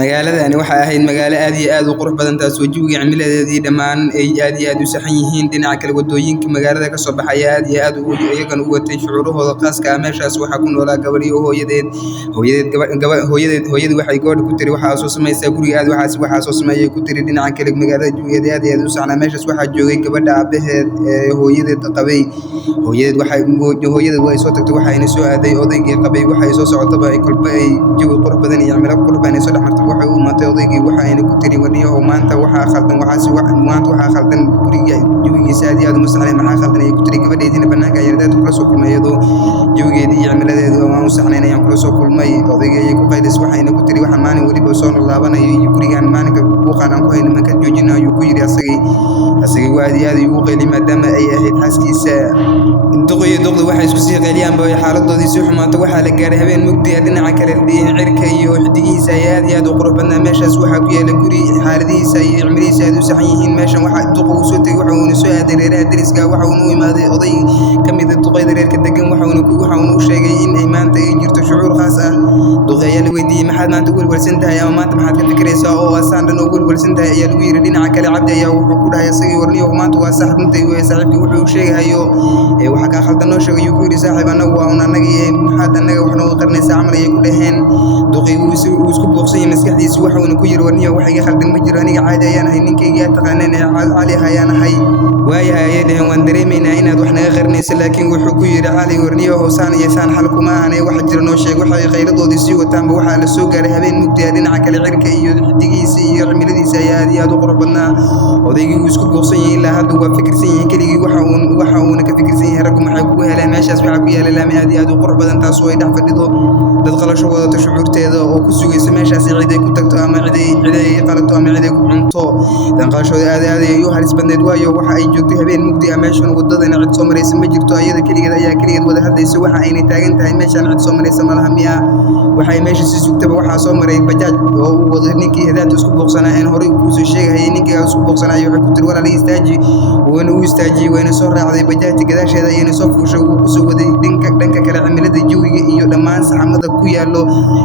magaaladani waxay ahayd magaalo aad iyo aad u qurux badan taasoo jawiga cimiladeedii dhammaan ay aad iyo aad u saxan yihiin dhinaca kale wadooyinka magaalada ka soo baxaya aad iyo aad iyagana u watay shucuurahooda khaaska ah meeshaas waxaa ku noolaa gabadh iyo hooyadeed waxay gabadha ku tiri waxaa soo samaysaa guriga aad waxaa soo sameeyay ku tiri dhinaca kale magaalada jawigeeda aad iyo aad u saxnaa meeshaas waxaa joogay gabadha aabaheed hooyadeed qabay hooyadeed way soo tagtay waxayna soo aaday odaygii qabay waxay soo socotaba ay kolba ay jawi qurux badan iyo cimilo qurux badan ay soo dhex martay waxay u imaatay odaygii waxayna ku tiri waniyahow maanta waxaa khaldan guriga jawigiisa aad iyo aad uma saxnayn maxaa khaldan ayay ku tiri gabadheediina bannaanka ayardaad kula soo kulmay iyadoo jawigeedii iyo cimiladeedu aan u saxnayn ayaan kula soo kulmay odaygii ayay ku qaylis waxayna ku tiri waxaan maalin weliba soo laabanayo iyo gurigaan maalinka buuqaan aan ku hayno man ka joojino ayuu ku yidhi asagii aad iyo aad ayuu u qayli maadaama ay ahayd xaaskiisa duqdu waxay isku sii qayliyaanba ay xaaladoodii sii xumaato waxaa la gaaray habeen mugdi ah dhinaca kale cirka iyo xidigihiisa ayaa aad iyo aad u qurux badnaa meeshaas waxaa ku yaala guri xaaladihiisa iyo cimilihiisa aad u saxan yihiin meeshan waxaa duqa uu soo tegey waxa uuna soo aaday reeraha deriska waxa uuna u imaaday oday ka mid ah duqeyda reerka degan waxa uuna u sheegay in ay maanta ay jirto shucuur khaas ah duqa ayaa la weydiiyey maxaad maanta u welwelsan tahay ama maanta maxaad ka fikiraysaa oo asaan dhan oo welwelsan tahay ayaa lagu yidhi dhinaca kale cabdi ayaa wuxuu ku dhahay asagii warniyow maanta waa sax runtay wey saaxiibkii wuxuu sheegahayo waxaa kaa khaldan noo sheegay ayuu ku yidhi saaxiib annagu waa un annagii maxaad annaga wax nooga qarinaysaa camal ayay ku dhaheen duqii wuu isku booqsan yahay maskaxdiisa waxuuna ku yidhi warniyow wax iga khaldan ma jiro aniga caadi ayaan ahay ninkaygii aad taqaaneen ee cali ayaan ahay waayahay ayay dhaheen waan dareemaynaa inaad wax naga qarinayso laakiin wuxuu ku yidhi cali warniyow saan iyo saan xal kuma ahane wax jira noo sheeg waxay qayladoodii sii wataanba waxaa la soo gaaray habeen mugdi ah dhinaca kale cirka iyo xidigiisa iyo cimiladiisa ayaa aad iyo aad u qurux badnaa odaygii wuu isku booqsan yahay ilaa hadda waa fikirsan yahay keligii waxa uuna ka fikirsan yahay raggu maxay kugu heleen meeshaas waxaa ku yaala laami aad iyo aad u qurux badan taasoo ay dhex fadhido dad qalasho wadato shucuurteeda oo ku sugaysa meeshaas cid ay ku tagto ama cid ay qalato ama cid ay ku cunto dan qalashooda aad ay u halis badneed waayo waxa ay joogtay habeen mugdi ah meeshan wadadana cid soo maraysa ma jirto ayada keligeed wada hadlaysa waxa aynay taagan tahay meeshan cid soo maraysa malaha miya waxay meesha si sugtaba waxaa soo maray bajaaj oo uu wado ninkii hadaad isku booqsanaa in horey uu soo sheegayay ninkii isku booqsanaayo wuxuu ku tiri walaal istaaji wayna u istaajiyay wayna soo raacday bajaajta gadaasheeda ayayna soo fuushay wuu ku soo waday dhanka kale cimilada jawiga iyo dhammaan saxamada ku yaallo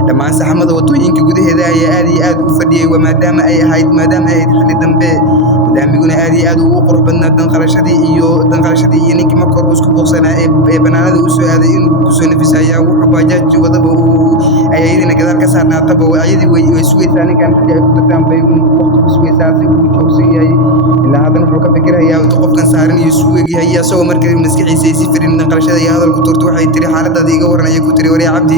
dhammaan saxamada wadooyinka gudaheeda ayaa aad iyo aad u fadhiyay maadaama ay ahayd xilli dambe laamiguna aad iyo aad ugu qurux badnaa danqalashadii iyo ninkii marka hore isku booqsanaa ee banaanada u soo aaday inuu ku soo nafisa ayaa wuxuu bajaaj wadaba ayadina gadaal ka saarnaataba ayadii way sugaysaa ninkan xilli ay ku tagtaan bay waqti ku sugaysaa si uu joogsan yahay ilaa haddana wuxuu ka fikirayaa qofkan saaran iyo suugyahay asagoo markay maskaxiisa ay si firin danqalashada iyo hadalku turto waxay tiri xaaladaada iga waran ayay ku tiri waree cabdi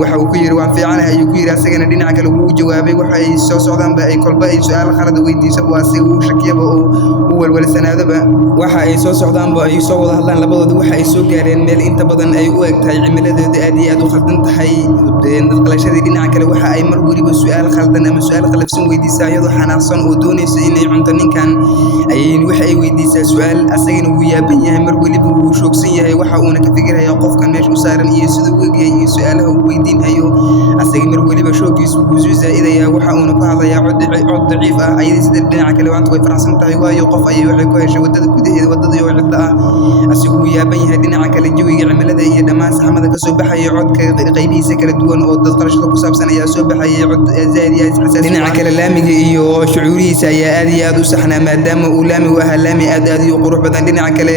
waxa uu ku yidhi waan fiicanahay ayuu ku yidhi asagana dhinaca kale wuu jawaabay waxa ay soo socdaanba ay kolba ay su-aal khalada weydiisaba waa si uu shakiyaba oo u welwelsanaadaba waxa ay soo socdaanba ay soo wada hadlaan labadooda waxa ay soo gaareen meel inta badan ay u eg tahay cimiladeeda aad iyo aad u khaldan tahay dadqalashadii dhinaca kale waxa ay mar weliba su-aal khaldan ama su-aal qalafsan weydiisaa iyadoo xanaaqsan oo doonaysa inay cunto ninkan waxa ay weydiisaa su-aal asagana wuu yaaban yahay mar weliba wuu shoogsan yahay waxa uuna ka fikiraya qofkan meesha u saaran iyo sida uu egyahay iyo su-aalaha uu weydiinayo asaga mar weliba shoogiisu wuu soo zaa'idaya waxa uuna ku hadlayaa cod daciif ah ayadii sida dhinaca kale maanta way faraxsan tahay waayo qof ayay waxay ku heshay wadada gudaheeda wadadii oo cidla ah asigu wuu yaaban yahay dhinaca kale jawiga cimilada iyo dhammaan saxamada kasoo baxaya codka qaybihiisa kala duwan oo dad qalashada ku saabsan ayaa soo baxayay cod zaa'id iyo xasaasi dhinaca kale laamiga iyo shucuurihiisa ayaa aad iyo aad u saxnaa maadaama uu laamigu ahaa laami aad iyo qurux badan dhinaca kale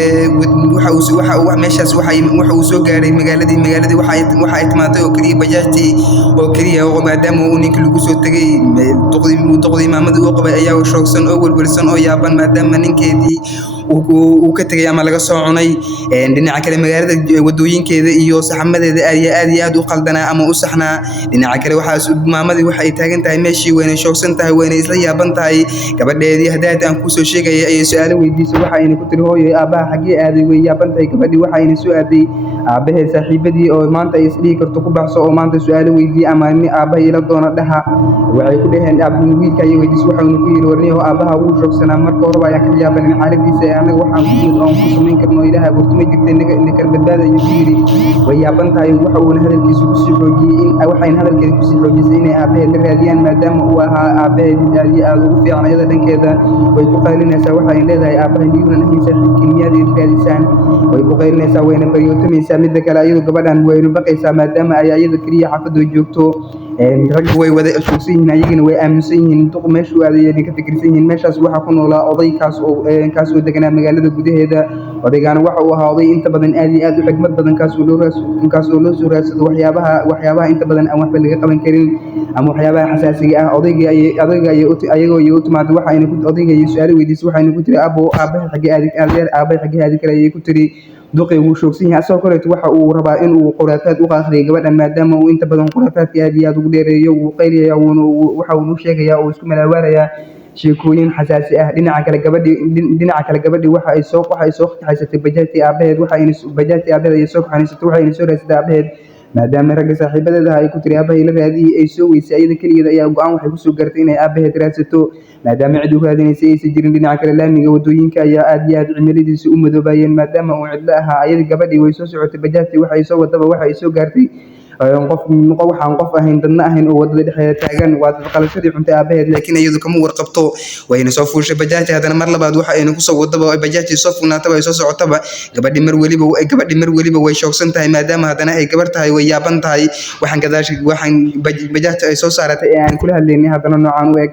meeshaas waxa uu soo gaaray magaaladii waxa ay timaatay oo keliya bajaajtii oo keliya maadaama uu ninkii lagu soo tegay duqdii maamadii uu qabay ayaa shoogsan oo welwelsan oo yaaban maadaama ninkeedii uu ka tegay ama laga soo cunay dhinaca kale magaalada wadooyinkeeda iyo saxamadeeda aad iyo aad u qaldanaa ama u saxnaa dhinaca kale maamadii waxa ay taagan tahay meeshii wayna shoogsan tahay wayna isla yaaban tahay gabadheedii hadaad aan kusoo sheegaya ayay su-aalo weydiisay waxa ayna ku tiri hooyo aabbaha xaggee aaday way yaaban tahay gabadhii waxa ayna soo aaday aabbaheed saaxiibadii oo maanta ay isdhihi karto ku baxso oo maanta su-aalo weydii ama nin aabbaha ila doona dhaha waxay ku dhaheen wiilka ayay weydiisay waxauna ku yidhi warniyaho aabbaha wuu shoogsanaa marka horeba ayaan ka yaabanin xaaladiisa annaga waxaan ku yimid oon ku samayn karno ilaah abuurtuma jirtay nakal badbaada ayuu ku yidhi way yaaban tahay waxa uuna hadalkiisa kusii xoojiyey waxayna hadalkeeda kusii xoojisay inay aabbaheed la raadiyaan maadaama uu ahaa aabbaheed aad iyo aad ugu fiican iyada dhankeeda way ku qaylinaysaa waxa ay leedahay aabbaha miyuunan ahayn saaxiibkiin miyaad id raadisaan way ku qaylinaysaa wayna baryootamaysaa midda kale iyadu gabadhan waynu baqaysaa maadaama ay iyada keliya xaafadoo joogto ragga way wada asuusan yihiin ayagana way aaminsan yihiin duq meeshuu aadayay ka fikirsan yihiin meeshaas waxaa ku noolaa oday kaas oo deganaa magaalada gudaheeda odaygaana waxa uu ahaa oday inta badan aad iyo aad u xigmad badan kaas oo loo soo raadsado waxyaabaha inta badan aan waxba laga qaban karin ama waxyaabaha xasaasiga ah ayagoo u timaado odayga ay su'aalo weydiisay waxayna ku tiri aabahay xagee aadi kale ayay ku tiri duqii wuu shoogsan yahay asagoo kaleeto waxa uu rabaa in uu khuraafaad u qaaqriyo gabadhan maadaama uu inta badan khuraafaadka aad iyo aad ugu dheereeyo wuu qaylaya waxa uu sheegayaa oo isku malaawaalayaa sheekooyin xasaasi ah dhinaca kale gabadhii waxa ay soo kaxaysatay bajaajtii aabaheed ayay soo kaxaysatay waxayna soo raadsatay aabaheed maadaama ragga saaxiibadeeda ay ku tiri aabahay la raadiyay ay soo weysay ayada keligeed ayaa go'aan waxay kusoo gaartay inay aabaheed raadsato maadaama cid u raadinaysay aysan jirin dhinaca kale laamiga wadooyinka ayaa aad iyo aad cimiladiisa u madoobayeen maadaama uu cidlo ahaa ayada gabadhii way soo socotay bajaajtii waxa ay soo wadaba waxa ay soo gaartay waxaan qof ahayn dadna ahayn oo wadada dhexdeeda taagan waa dad qalashadii cuntay aabaheed laakiin iyadu kama warqabto wayna soo fuushay bajaajtii haddana mar labaad waxa ayna kusoo wadaba bajaajtii soo fuunaataba ay soo socotaba gabadhi mar weliba way shoogsan tahay maadaama haddana ay gabar tahay way yaaban tahay waxaan bajaajta ay soo saaratay ee aan kula hadlaynay haddana noocaan u eg